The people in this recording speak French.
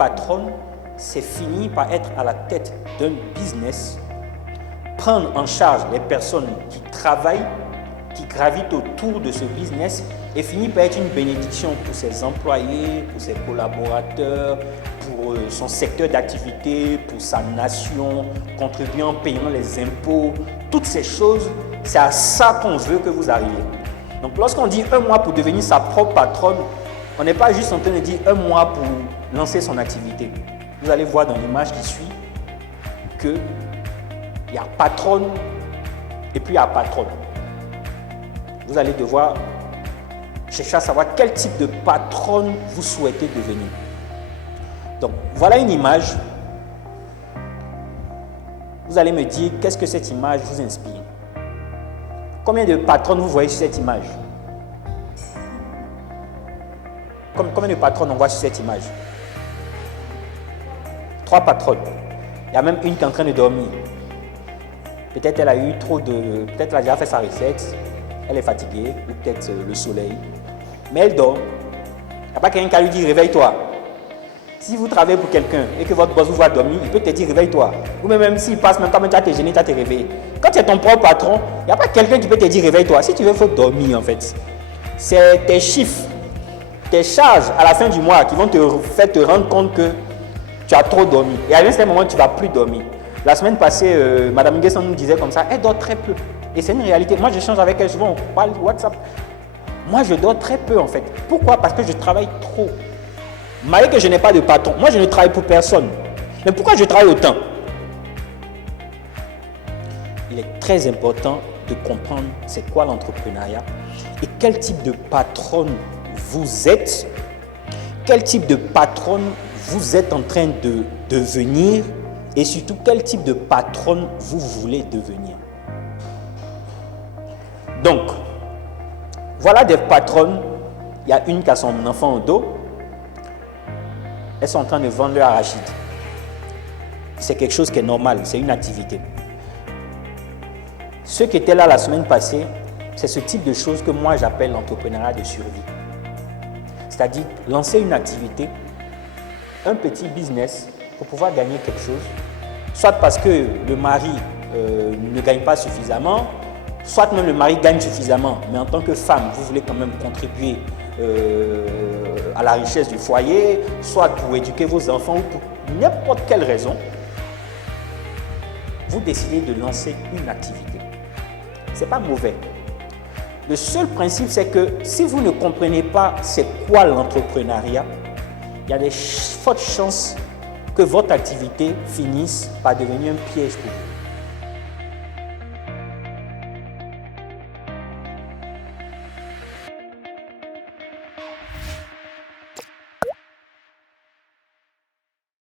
patron, c'est finir par être à la tête d'un business, prendre en charge les personnes qui travaillent, qui gravitent autour de ce business et finir par être une bénédiction pour ses employés, pour ses collaborateurs, pour son secteur d'activité, pour sa nation, contribuer en payant les impôts. Toutes ces choses, c'est à ça qu'on veut que vous arriviez. Donc lorsqu'on dit un mois pour devenir sa propre patronne, on n'est pas juste en train de dire un mois pour lancer son activité. Vous allez voir dans l'image qui suit qu'il y a patronne et puis il y a patronne. Vous allez devoir chercher à savoir quel type de patronne vous souhaitez devenir. Donc, voilà une image. Vous allez me dire qu'est-ce que cette image vous inspire. Combien de patronnes vous voyez sur cette image? Combien de patronnes on voit sur cette image? 3 patronnes. Il y a même une qui est en train de dormir. Peut-être elle a eu trop de... Peut-être elle a déjà fait sa recette. Elle est fatiguée, ou peut-être le soleil. Mais elle dort. Il n'y a pas quelqu'un qui a lui dit réveille-toi. Si vous travaillez pour quelqu'un et que votre boss vous voit dormir, il peut te dire réveille-toi. Ou même s'il passe même quand tu as te gêné, tu as te réveillé. Quand tu es ton propre patron, il n'y a pas quelqu'un qui peut te dire réveille-toi. Si tu veux, il faut dormir en fait. C'est tes chiffres, tes charges à la fin du mois qui vont te faire te rendre compte que tu as trop dormi. Et à un certain moment, tu ne vas plus dormir. La semaine passée, Mme Nguesson nous disait comme ça, elle dort très peu. Et c'est une réalité. Moi, j'échange avec elle souvent, on parle WhatsApp. Moi, je dors très peu en fait. Pourquoi? Parce que je travaille trop. Malgré que je n'ai pas de patron, moi, je ne travaille pour personne. Mais pourquoi je travaille autant? Il est très important de comprendre c'est quoi l'entrepreneuriat et quel type de patronne vous êtes, quel type de patronne vous êtes en train de devenir et surtout quel type de patronne vous voulez devenir. Donc, voilà des patronnes. Il y a une qui a son enfant au dos. Elles sont en train de vendre leur arachide. C'est quelque chose qui est normal, c'est une activité. Ceux qui étaient là la semaine passée, c'est ce type de choses que moi j'appelle l'entrepreneuriat de survie. C'est-à-dire lancer une activité, un petit business pour pouvoir gagner quelque chose, soit parce que le mari ne gagne pas suffisamment, soit même le mari gagne suffisamment, mais en tant que femme, vous voulez quand même contribuer à la richesse du foyer, soit pour éduquer vos enfants ou pour n'importe quelle raison, vous décidez de lancer une activité. Ce n'est pas mauvais. Le seul principe, c'est que si vous ne comprenez pas c'est quoi l'entrepreneuriat, il y a des fortes chances que votre activité finisse par devenir un piège pour vous.